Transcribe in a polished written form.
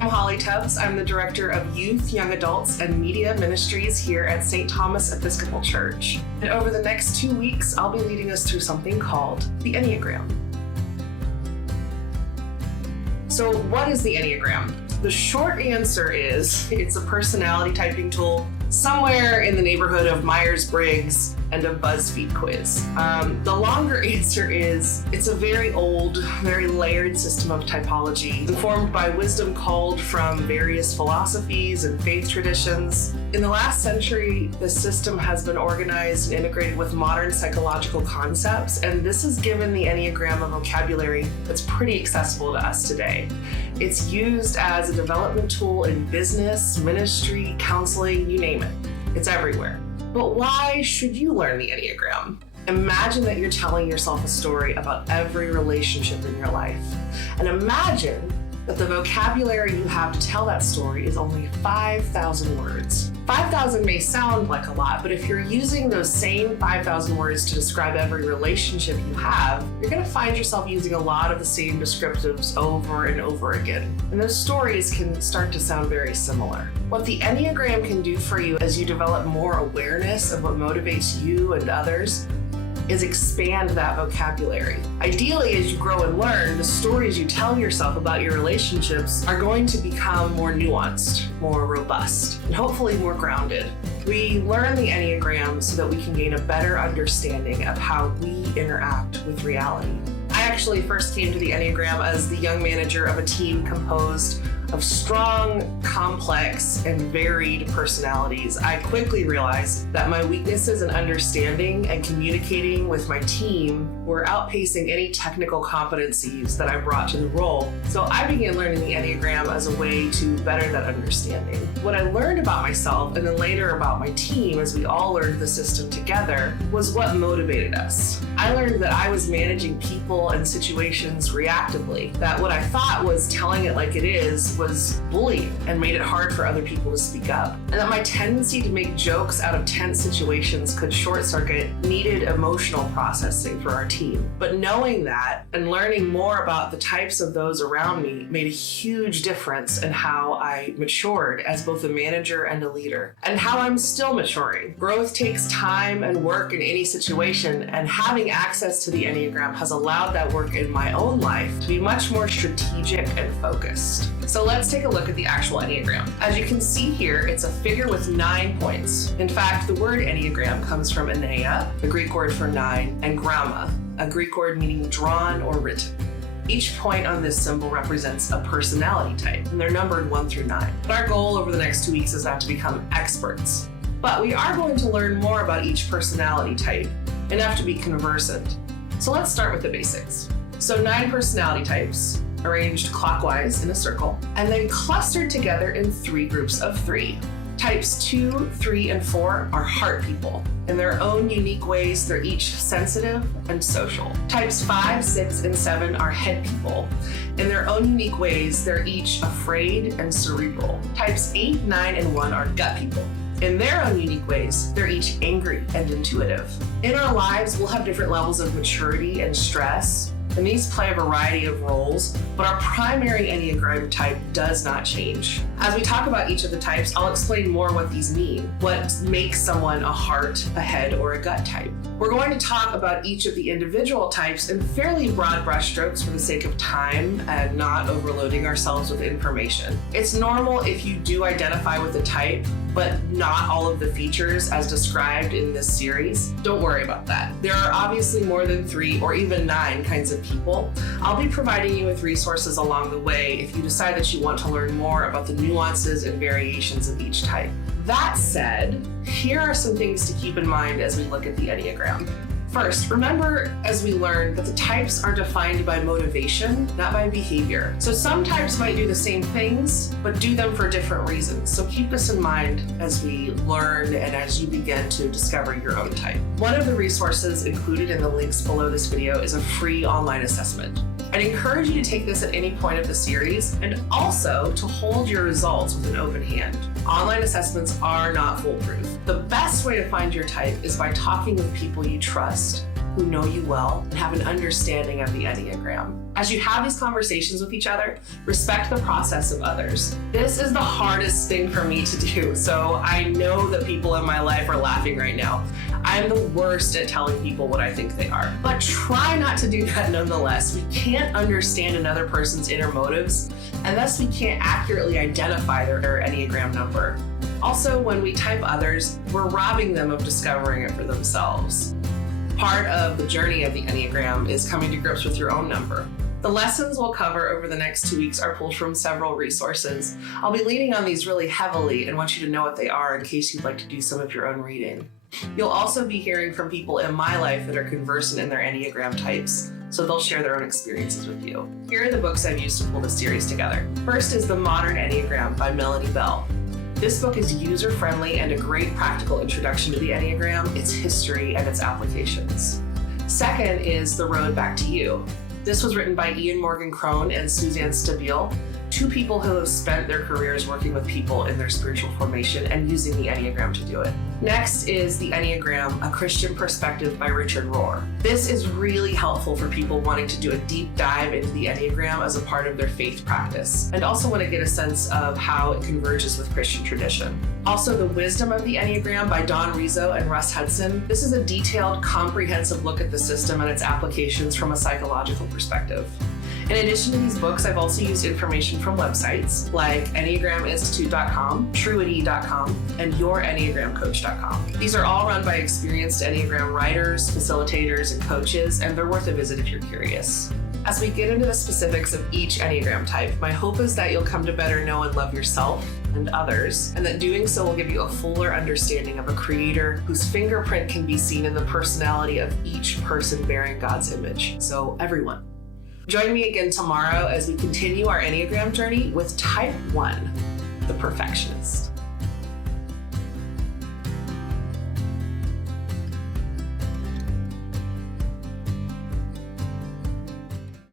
I'm Holly Tubbs. I'm the Director of Youth, Young Adults, and Media Ministries here at St. Thomas Episcopal Church. And over the next 2 weeks, I'll be leading us through something called the Enneagram. So what is the Enneagram? The short answer is it's a personality typing tool somewhere in the neighborhood of Myers-Briggs and a BuzzFeed quiz. The longer answer is it's a very old, very layered system of typology informed by wisdom culled from various philosophies and faith traditions. In the last century, this system has been organized and integrated with modern psychological concepts, and this has given the Enneagram a vocabulary that's pretty accessible to us today. It's used as a development tool in business, ministry, counseling, you name it. It's everywhere. But why should you learn the Enneagram? Imagine that you're telling yourself a story about every relationship in your life. And imagine that the vocabulary you have to tell that story is only 5,000 words. 5,000 may sound like a lot, but if you're using those same 5,000 words to describe every relationship you have, you're going to find yourself using a lot of the same descriptives over and over again. And those stories can start to sound very similar. What the Enneagram can do for you as you develop more awareness of what motivates you and others is expand that vocabulary. Ideally, as you grow and learn, the stories you tell yourself about your relationships are going to become more nuanced, more robust, and hopefully more grounded. We learn the Enneagram so that we can gain a better understanding of how we interact with reality. I actually first came to the Enneagram as the young manager of a team composed of strong, complex, and varied personalities. I quickly realized that my weaknesses in understanding and communicating with my team were outpacing any technical competencies that I brought to the role. So I began learning the Enneagram as a way to better that understanding. What I learned about myself and then later about my team as we all learned the system together was what motivated us. I learned that I was managing people and situations reactively, that what I thought was telling it like it is was bullying and made it hard for other people to speak up, and that my tendency to make jokes out of tense situations could short-circuit needed emotional processing for our team. But knowing that and learning more about the types of those around me made a huge difference in how I matured as both a manager and a leader, and how I'm still maturing. Growth takes time and work in any situation, and having access to the Enneagram has allowed that work in my own life to be much more strategic and focused. So let's take a look at the actual Enneagram. As you can see here, it's a figure with 9 points. In fact, the word Enneagram comes from Ennea, the Greek word for 9, and gramma, a Greek word meaning drawn or written. Each point on this symbol represents a personality type, and they're numbered 1 through 9. But our goal over the next 2 weeks is not to become experts. But we are going to learn more about each personality type, enough to be conversant. So let's start with the basics. So 9 personality types, arranged clockwise in a circle, and then clustered together in 3 groups of 3. Types 2, 3, and 4 are heart people. In their own unique ways, they're each sensitive and social. Types 5, 6, and 7 are head people. In their own unique ways, they're each afraid and cerebral. Types 8, 9, and 1 are gut people. In their own unique ways, they're each angry and intuitive. In our lives, we'll have different levels of maturity and stress, and these play a variety of roles, but our primary Enneagram type does not change. As we talk about each of the types, I'll explain more what these mean, what makes someone a heart, a head, or a gut type. We're going to talk about each of the individual types in fairly broad brushstrokes for the sake of time and not overloading ourselves with information. It's normal if you do identify with a type, but not all of the features as described in this series. Don't worry about that. There are obviously more than 3 or even 9 kinds of people. I'll be providing you with resources along the way if you decide that you want to learn more about the nuances and variations of each type. That said, here are some things to keep in mind as we look at the Enneagram. First, remember as we learn that the types are defined by motivation, not by behavior. So some types might do the same things, but do them for different reasons. So keep this in mind as we learn and as you begin to discover your own type. One of the resources included in the links below this video is a free online assessment. I'd encourage you to take this at any point of the series and also to hold your results with an open hand. Online assessments are not foolproof. The best way to find your type is by talking with people you trust who know you well and have an understanding of the Enneagram. As you have these conversations with each other, respect the process of others. This is the hardest thing for me to do, so I know that people in my life are laughing right now. I'm the worst at telling people what I think they are, but try not to do that nonetheless. We can't understand another person's inner motives, and thus we can't accurately identify their Enneagram number. Also, when we type others, we're robbing them of discovering it for themselves. Part of the journey of the Enneagram is coming to grips with your own number. The lessons we'll cover over the next 2 weeks are pulled from several resources. I'll be leaning on these really heavily and want you to know what they are in case you'd like to do some of your own reading. You'll also be hearing from people in my life that are conversant in their Enneagram types, so they'll share their own experiences with you. Here are the books I've used to pull this series together. First is The Modern Enneagram by Melanie Bell. This book is user-friendly and a great practical introduction to the Enneagram, its history, and its applications. Second is The Road Back to You. This was written by Ian Morgan Crone and Suzanne Stabile, two people who have spent their careers working with people in their spiritual formation and using the Enneagram to do it. Next is The Enneagram, A Christian Perspective by Richard Rohr. This is really helpful for people wanting to do a deep dive into the Enneagram as a part of their faith practice, and also want to get a sense of how it converges with Christian tradition. Also, The Wisdom of the Enneagram by Don Rizzo and Russ Hudson. This is a detailed, comprehensive look at the system and its applications from a psychological perspective. In addition to these books, I've also used information from websites like EnneagramInstitute.com, Truity.com, and YourEnneagramCoach.com. These are all run by experienced Enneagram writers, facilitators, and coaches, and they're worth a visit if you're curious. As we get into the specifics of each Enneagram type, my hope is that you'll come to better know and love yourself and others, and that doing so will give you a fuller understanding of a creator whose fingerprint can be seen in the personality of each person bearing God's image. So everyone. Join me again tomorrow as we continue our Enneagram journey with Type 1, the perfectionist.